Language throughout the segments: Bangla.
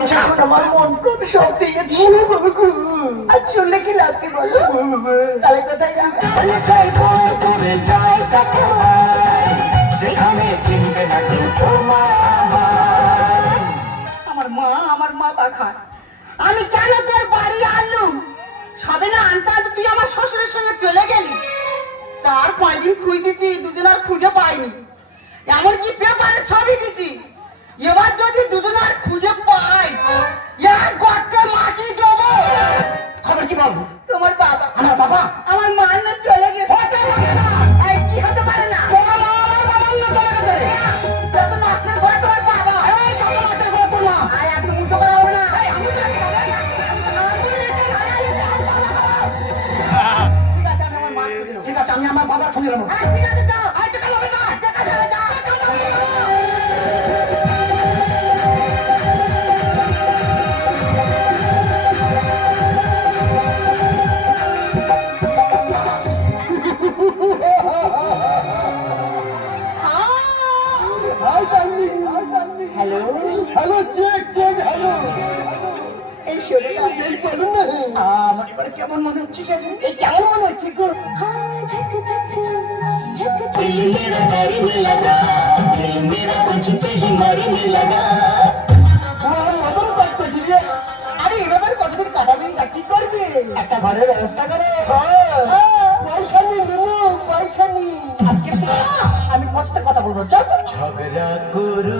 এখন আমার মন কোন সব দিয়েছি। আর চললে কি লাগবে বলো? তাহলে কোথায় যাবে? চাই বই করে যায় তাকে যেখানে চিনবে না কেউ আমার। মা আমার মাথা খায় আমি কেন তোর বাড়ি আনলুম? সবে না আনতে আনতে তুই আমার শ্বশুরের সঙ্গে চলে গেলি। চার পাঁচ দিন খুঁজতেছি দুজনার খুঁজে পাইনি। এমনকি পেপারে ছবি দিছি। এবার যদি দুজন আর খুঁজে hi darling hello hello check check hello এই না এই বলুন না। আমার এবারে কেমন মনে হচ্ছে এই কেমন মনে হচ্ছে গো? दिल मेरा मरने लगा दिल मेरा कुछ पे ही मरने लगा আমার মতন কাজ করছি যে আরে এ ব্যাপারে কতদিন কাটাবি তা কি করবি একটা ঘরের ব্যবস্থা করে হ্যাঁ, পয়সা নেই মিনু পয়সা নেই আজকে থেকে না, আমি তোমার সাথে কথা বলবো চল ঝগড়া করো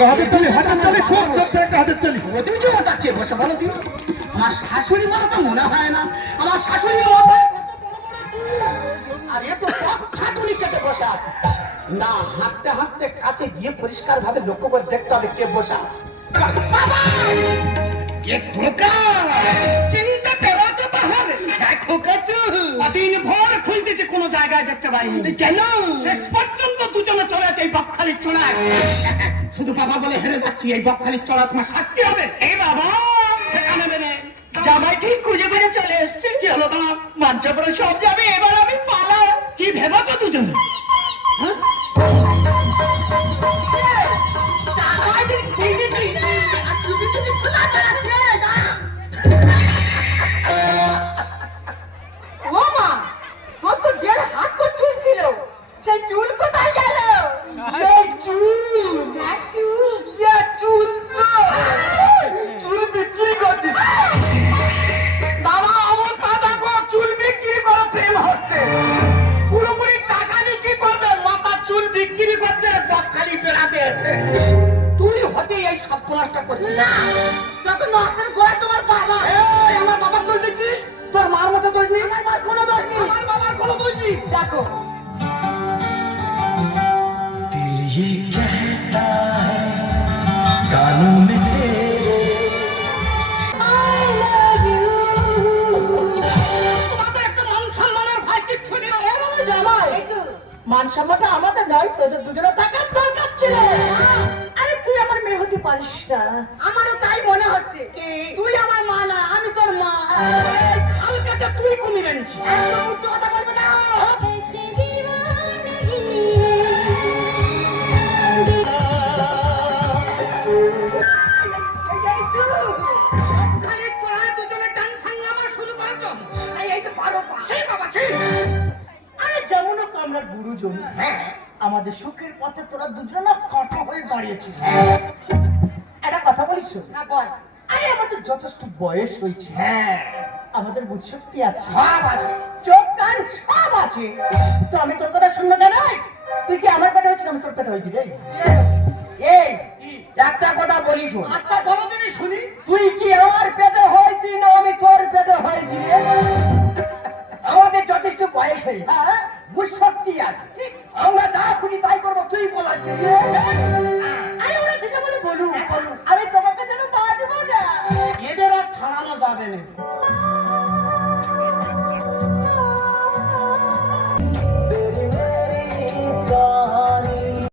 হাতের তালি হাতের তালি খুব চলছে একটা হাতের তালি তুমি তো ওটাকে বসে বলো তুমি আমার শাশুড়ি মতো তো মনে হয় না আমার শাশুড়ির মাথায় কত বড় বড় চুল। আর এ তো কেটে বসে আছে না হাঁটতে হাঁটতে কাছে গিয়ে পরিষ্কার ভাবে লক্ষ্য করে দেখতে হবে কে বসে আছে বাবা! এ খোকা! চিন্তা করো তাহলে। হ্যাঁ, খোকা তো। দিন ভর খুঁজতেছে কোনো জায়গায় দেখতে পাইনি কেন শেষ পর্যন্ত দুজনে চলে আছে এই বকখালির চড়ায়। শুধু বাবা বলে হেরে যাচ্ছি এই বকখালির চড়া তোমার শাস্তি হবে। এই বাবা! সেখানে মেনে জামাই ঠিক খুঁজে বেড়ে চলে এসছে। কি হলো তোমার মাঞ্চা সব যাবে এবার আমি পালা। কি ভেবেছো দুজনে? তুই হতে এই সব নষ্ট করছিস না যত নষ্টের গোড়া তোমার বাবা আমার বাবার দোষ দিচ্ছি তোর মার মতো দোষ নেই? আমার মার কোনো দোষ নেই। আমার বাবার কোনো দোষ নেই। দেখো। ये মান সম্মানটা আমাদের নয় তোদের দুজনে টাকার দরকার ছিল। আরে তুই আমার মেয়ে হতে পারিস না। আমারও তাই মনে হচ্ছে। তুই আমার মা না আমি তোর মা। আমি তুই কমিয়ে আনছি কথা আমরা গুরুজন হ্যাঁ আমাদের সুখের পথে তোরা দুজন না কাঁটা হয়ে দাঁড়িয়েছিস। একটা কথা বলিস? না বল। আরে আমাদের যথেষ্ট বয়স হয়েছে। হ্যাঁ। আমাদের বুঝশক্তি আছে। সব আছে। চোখ কান সব আছে। তো আমি তোর কথা শুনব কেন তুই কি আমার পেটে হয়েছিল আমি তোর পেটে হয়েছি রে? এই একটা কথা বলি শোন। আচ্ছা বলো তুমি শুনি। তুই কি আমার পেটে হয়েছি না আমি তোর পেটে হয়েছি রে? আমাদের যথেষ্ট বয়স হয়ে। বুঝশক্তি আছে। আমরা যা খুশি তাই করব তুই বলার কি? আরে ওরা যেটা বলে বলুন হ্যাঁ, আমি তোমাকে যেন বাঁচবো না। এদের আর ছাড়ানো যাবে না।